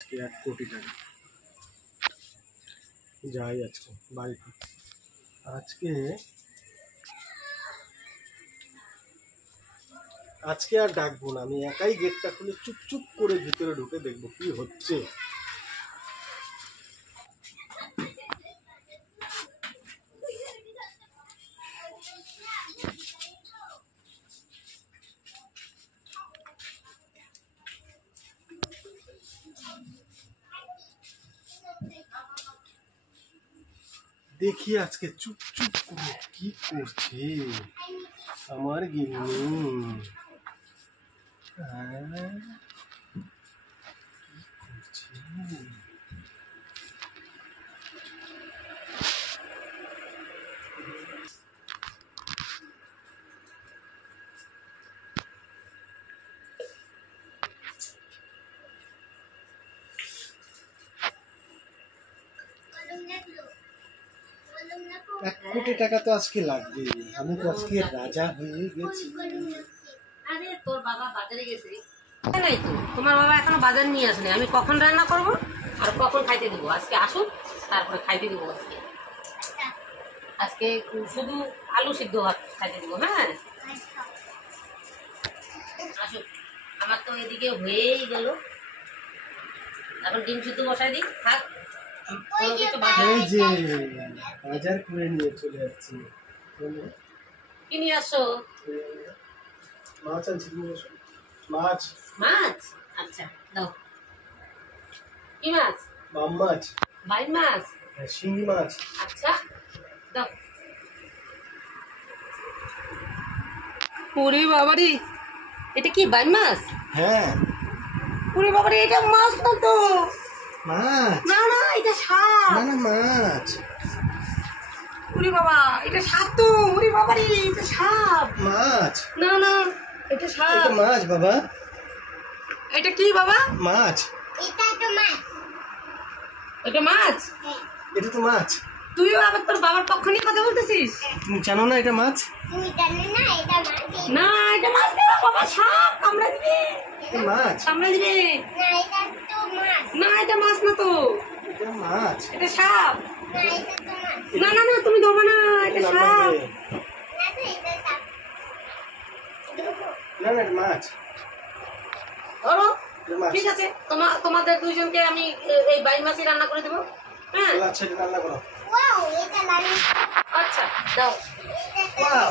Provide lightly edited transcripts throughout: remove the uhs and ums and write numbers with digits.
1 কোটি টাকা যাই আজকে বাড়িতে। আজকে আর ডাকবো না, আমি একাই গেটটা খুলে চুপচুপ করে ভিতরে ঢুকে দেখবো কি হচ্ছে। দেখি আজকে চুপচুপ করে কি করছে আমার গিন্নি। কি করছে 1 কোটি টাকা তো আজকে লাগবে, আমি তো আজকে রাজা হয়ে গেছি। আরে তোর বাবা বাজারে গেছে নাই তো, তোমার বাবা এখনো বাজার নিয়ে আসেনি। আমি কখন রান্না করব আর কখন খাইতে দেবো? আজকে আসুক, তারপরে খাইতে দেবো। আজকে শুধু আলু সিদ্ধ ভাত খাইতে দেবো। হ্যাঁ আসুক, আমার তো এদিকে হয়েই গেল। এখন ডিম সিদ্ধ বসাই দিই, থাক। এই যে বাজার করে নিয়ে চলে যাচ্ছি। কি নিয়ে আসো? মাছ আনছি, নিয়ে এসো। মাছ। মাছ? আচ্ছা দাও। কি মাছ? বাম মাছ। বাইম মাছ? শিঙি মাছ। আচ্ছা দাও। ওরে বাবারে, এটা কি বাইম মাছ? হ্যাঁ। ওরে বাবারে, এটা মাছ না তো। মাছ? না না, এটা সাপ। না না, মাছ। ওরে বাবা, এটা সাপ তো। ওরে বাবারে, এটা সাপ। মাছ? না না, এটা সাপ। এটা মাছ বাবা। এটা কি বাবা? মাছ। এটা তো মাছ। এটা মাছ? এটা তো মাছ। তুইও আবার তোর বাবার পক্ষ নিয়ে কথা বলতেছিস? তুমি জানো না এটা মাছ? তুই জানো না এটা মাছ? না, এটা মাছ না বাবা, সাপ কামড়া দিবে। এটা মাছ। কামড়া দিবে। না, এটা তো মাছ। না, এটা মাছ না তো। এটা মাছ। এটা সাপ। না, এটা তো মাছ। না না না, তুমি ধরবে না, এটা সাপ। না না, এটা মাছ। ধরো। ঠিক আছে, তোমাদের দুইজনকে আমি এই বাইম মাছই রান্না করে দেবো। হ্যাঁ আচ্ছা, এটা রান্না করো। আচ্ছা দাও। Wow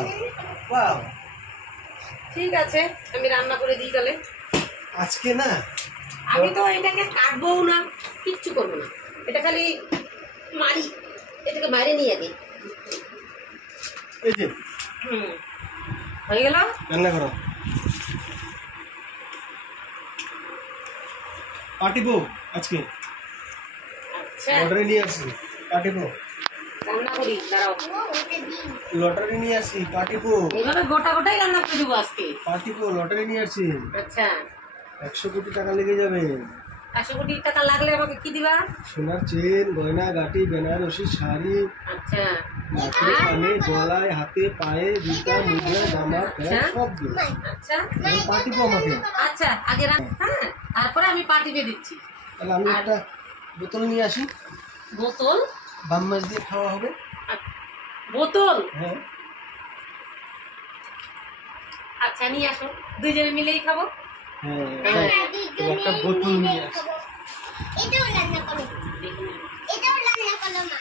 wow. ঠিক আছে, আমি রান্না করে দিই তাহলে। আজকে না আমি তো এটাকে কাটবো না, কিচ্ছু করবো না, এটা খালি মারি। এটাকে মারি নিয়ে আগে। এই যে হয়ে গেল, রান্না করো। পাটিবো আজকে, আচ্ছা লটারি নিয়ে আসি, পাটিবো। রান্না করি, দাঁড়াও। লটারি নিয়ে আসি, পাটিবো। এইভাবে গোটা গোটাই রান্না করে দেবো আজকে। পাটিবো, লটারি নিয়ে আসি। আচ্ছা 100 কোটি টাকা লেগে যাবে। 100 কোটি টাকা লাগলে আমাকে কি দিবা? সোনার চেন, গয়না গাটি, বেনারসি শাড়ি, আচ্ছা নাকে কানে গলায় হাতে পায়ে জুতা মুদ্রা জামা প্যান্ট সব দিন। আচ্ছা পাটিবো আমাকে। আচ্ছা আগে হ্যাঁ, তারপরে আমি পার্টিতে দিচ্ছি। তাহলে আমি একটা বোতল নিয়ে আসি। বোতল? বাম মাছ দিয়ে খাওয়া হবে। বোতল? হ্যাঁ আচ্ছা নিয়ে আসো, দুইজনে মিলেই খাবো। হ্যাঁ, একটা বোতল নিয়ে আসি। এটাও রান্না করো, এটাও রান্না করো মা।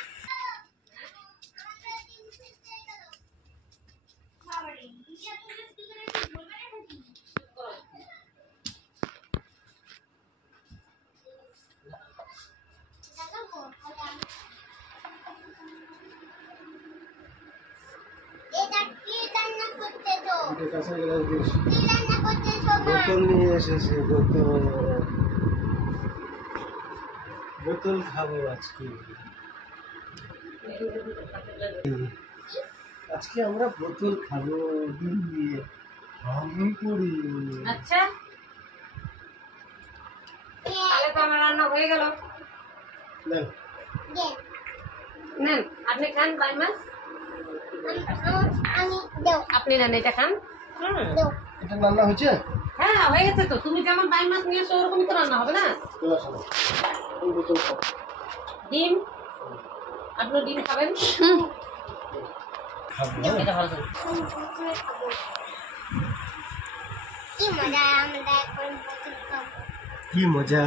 বোতল নিয়ে এসেছে, বোতল খাবো আজকে। আজকে আমরা বোতল খাবো ডিম দিয়ে। আমি করি। আচ্ছা তাহলে তো আমার রান্না হয়ে গেল। নেন, আপনি খান বাইম মাছ। আপনি নেন, এটা খান। হুম। এটা রান্না হয়েছে? হ্যাঁ হয়ে গেছে তো, তুমি যেমন বাইম মাছ নিয়ে এসো ওরকমই তো রান্না হবে না। চলে আসো। এই বোতল খাও। ডিম, আপনি ডিম খাবেন? খাবো, হ্যাঁ? এটা ভালো করে। কি মজা,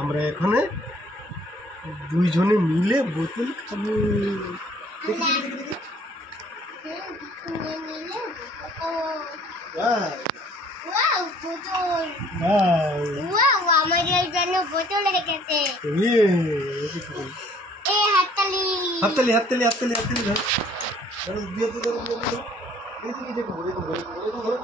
আমরা এখানে দুইজনে মিলে বোতল খাবো। আমাদের জন্য বোতল রেখেছে। হাততালি হাততালি হাততালি হাততালি হাততালি ধর। দিয়ে দিয়ে দিয়ে দিয়ে। এদিকে দেখো, এদিকে দেখো, এদিকে দেখো।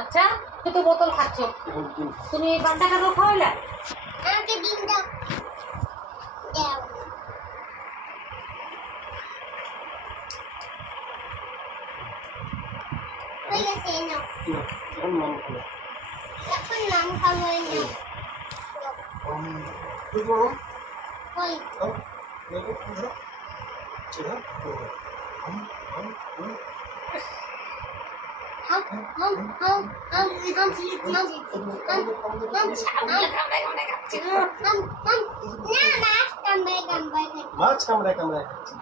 আচ্ছা তুমি তো বোতল খাচ্ছ, তুমি এই পান্তা খাবো খাওয়াইলা? আমাকে ডিম দাও। দাও। হয়ে গেছে, নাও। এখন নাম খাবো। এখন নাম খাবো, নাও। তুই বলো। কই? খাও। দেখো, ধরো। ছেড়ে দাও। হাম হাম হাম হাম হাম হাম মাছ কামড়ায় কামড়ায় খাচ্ছে।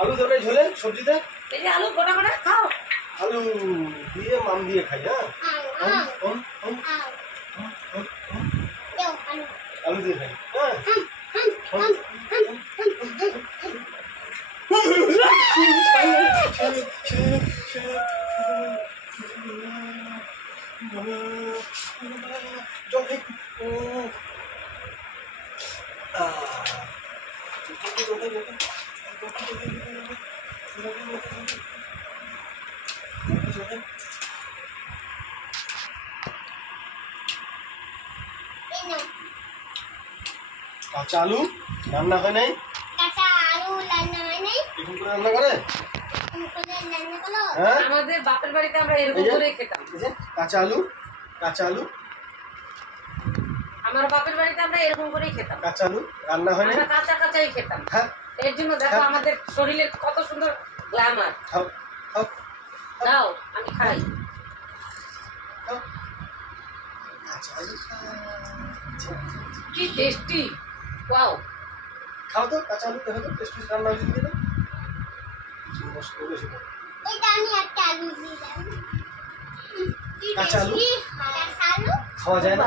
আলু তরকারি ঝোলে সবজিতে এই যে আলু গোটা গোটা খাও। আলু দিয়ে মাম দিয়ে খাই, হ্যাঁ? আলু দিয়ে খাই, হ্যাঁ? কাঁচা আলু রান্না হয় নাই, এখন করে রান্না করে, হ্যাঁ? আমাদের বাপের বাড়িতে আমরা এরকম এই যে, করে খেতাম। এই যে, কাঁচা আলু আমার বাপের বাড়িতে আমরা এরকম করেই খেতাম। কাঁচা আলু রান্না হয় নাই, আমরা কাঁচা কাঁচাই খেতাম। হ্যাঁ? এর জন্য দেখো আমাদের শরীরের কত সুন্দর গ্ল্যামার। খাও খাও দাও আমি খাই। খাও। কাঁচা আলু কি টেস্টি, ওয়াও। খাও তো, কাঁচা আলু দেখো তো টেস্টি রান্না হয়েছে কিনা। মশলা বেশি দাও। কাঁচা আলু খাওয়া যায় না,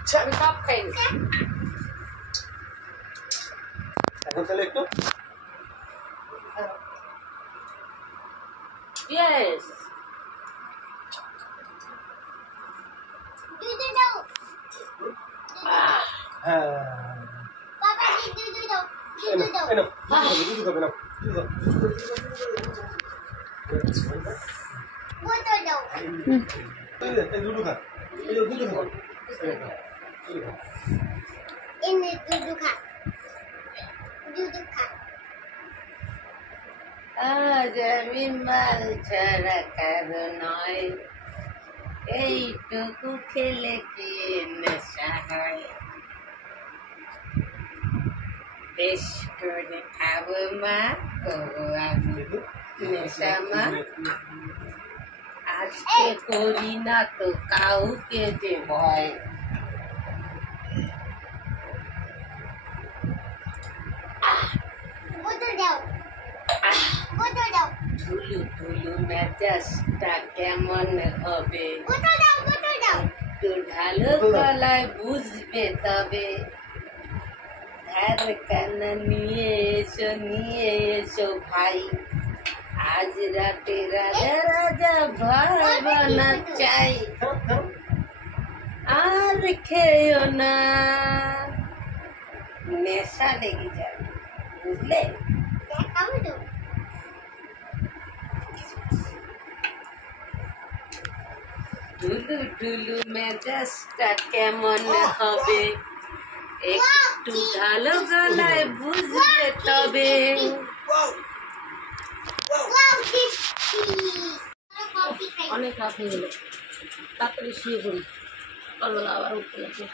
আচ্ছা, আমি সব খাই নি। এখন তাহলে একটু ইয়েস। হ্যাঁ এনো এনো দুধ খাবে না, দুধ খাও। এই যে, এই দুধ খা, এই যে দুধ খাও, এই খা, দুধ খা। আজ আমি মাল ছাড়া কারো নয়, এইটুকু খেলে কি নেশা হয়। বেশ করে খাবো মা, করবো আমি নেশা মা। আজকে করি না তো কাউকে যে ভয়। ঝুলু ঝুলু মেজাজটা কেমন হবে, একটু ঢালো গলায় বুঝবে তবে। ধার কানা নিয়ে এসো ভাই, আজ রাতে রাজা রাজা ভাবনা চাই। আর খেয়েও না, নেশা লেগে যাবে, বুঝলে? টুলু টুলু মেজাজটা কেমন হবে, একটু ঢালো গলায় বুঝবে তবে। কফি খাই অনেক রাত হয়ে গেল, তাড়াতাড়ি শুয়ে পড়ি, সকালবেলা আবার উঠতে লাগবে।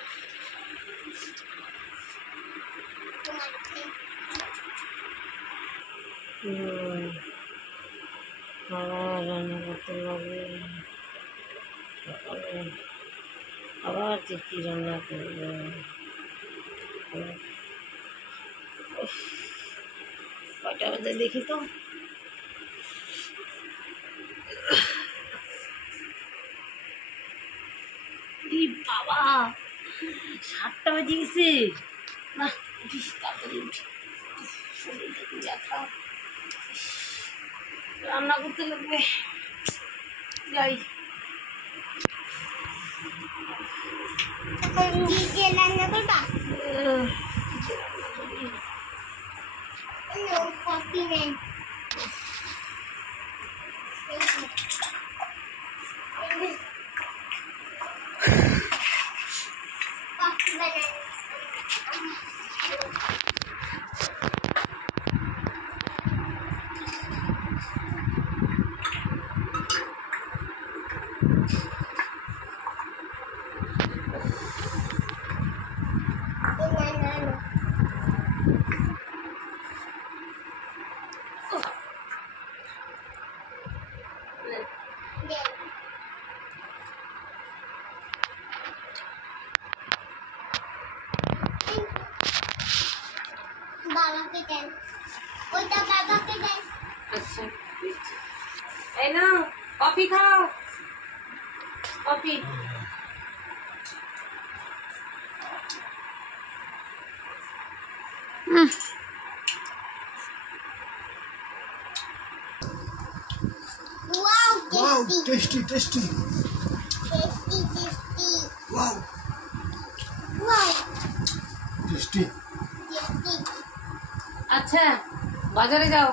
আবার রান্না করতে লাগবে, সকালে আবার যে কি রান্না করবো। উফ, কয়টা বাজে দেখি তো। ই বাবা, 7টা বেজে গেছে। না উঠিস, তাড়াতাড়ি উঠি, শরীরটা কি ব্যথা, রান্না করতে লাগবে, যাই। এখন কি দিয়ে রান্না করবা কফি নেন কফি বানান বাবাকে দেন, ওইটা বাবাকে দেন। আচ্ছা দিচ্ছি। এই নাও কফি খাও, coffee. Wow wow tasty tasty tasty, tasty tasty wow wow tasty. Tasty আচ্ছা বাজারে যাও,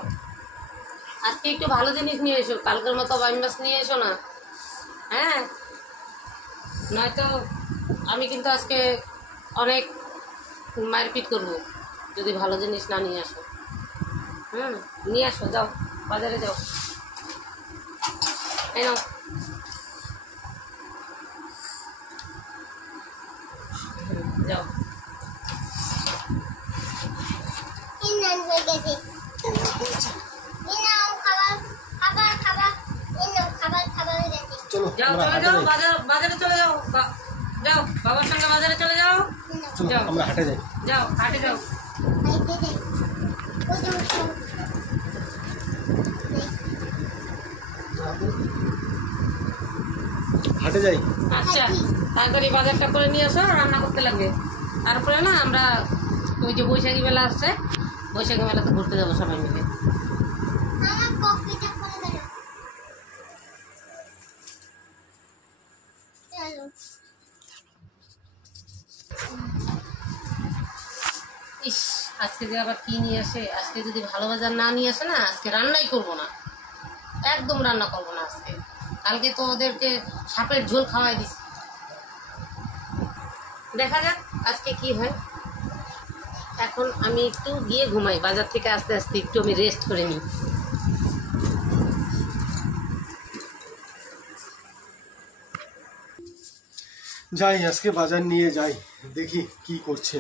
আজকে একটু ভালো জিনিস নিয়ে এসো, কালকের মতো বাইম মাছ নিয়ে এসো না। হ্যাঁ, নয়তো আমি কিন্তু আজকে অনেক মারপিট করবো যদি ভালো জিনিস না নিয়ে আসো। নিয়ে আসো, যাও বাজারে যাও। এই নাও। যাও। ইনান হয়ে গেছে ইনাও খাবার খাবার খাবার ইনাও খাবার খাবার হয়ে গেছে চলো যাও, আমরা চলে হাটে যাও, যাই, বাজারে চলে যাও, যাও বাবার সঙ্গে বাজারে চলে যাও। চলো যাও। আমরা হাটে যাই। যাও হাটে যাও। খাইতে যাই ওই যে হাটে যাই। আচ্ছা তাড়াতাড়ি বাজারটা করে নিয়ে আসো, রান্না করতে লাগবে। তারপরে না আমরা ওই যে বৈশাখী মেলা আসছে, বৈশাখী মেলাতে ঘুরতে যাবো সবাই মিলে। আমার কফিটা করে দাও চলো ইস, আজকে যে আবার কি নিয়ে আসে, আজকে যদি ভালো বাজার না নিয়ে আসে না, আজকে রান্নাই করবো না, একদম রান্না করবো না আজকে। কালকে তো ওদেরকে সাপের ঝোল খাওয়াই দিছি, দেখা যাক আজকে কি হয়। এখন আমি একটু গিয়ে ঘুমাই, বাজার থেকে আস্তে আস্তে একটু আমি রেস্ট করে নিই। যাই আজকে বাজার নিয়ে যাই, দেখি কি করছে।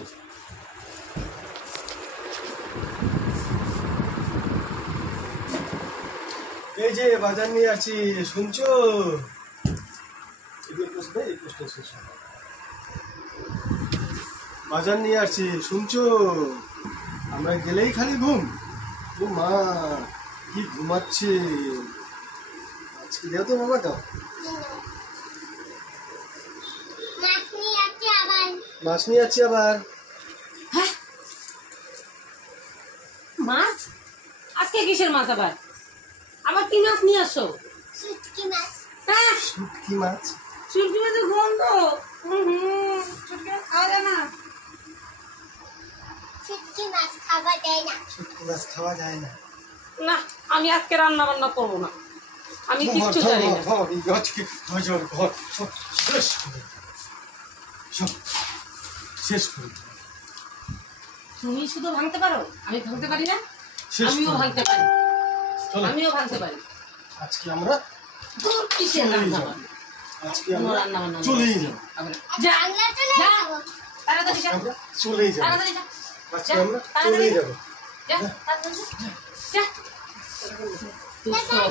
এই যে বাজার নিয়ে আছি, শুনছো? বাজার নিয়ে আসছি, শুনছো? আমরা গেলেই খালি ঘুম। ও মা কি ঘুমাচ্ছে আজকে, দেও তো বাবা, দাও। মাছ নিয়ে আছে আবার মাছ নিয়ে যাচ্ছি আবার। হ্যাঁ, মাছ? আজকে কিসের মাছ আবার? আবার কি মাছ নিয়ে আসো? শুটকি মাছ হ্যাঁ, শুটকি মাছ। শুটকি মাছের গন্ধ। শুটকি মাছ খাওয়া যায় না। শুটকি মাছ খাওয়া যায় না শুটকি মাছ খাওয়া যায় না। না, আমি আজকে রান্না বান্না করবো না, আমি কিচ্ছু জানি না। শেষ করে তুমি শুধু ভাঙতে পারো, আমি ভাঙতে পারি না? শেষ আমিও করো। ভাঙতে পারি, চলো আমিও ভাঙতে পারি। আজকে আমরা দূর কিসের চলেই রান্না যাবো। বান্না? আজকে কোনো আমরা রান্না বান্না নেই। চলেই যাবো। আবার যা বাংলা চলে যা যাবো। তাড়াতাড়ি যা আমরা চলেই যাবো। তাড়াতাড়ি যা আজকে আমরা চলেই যাবো। যা তাড়াতাড়ি যা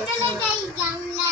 চলে যাই বাংলা।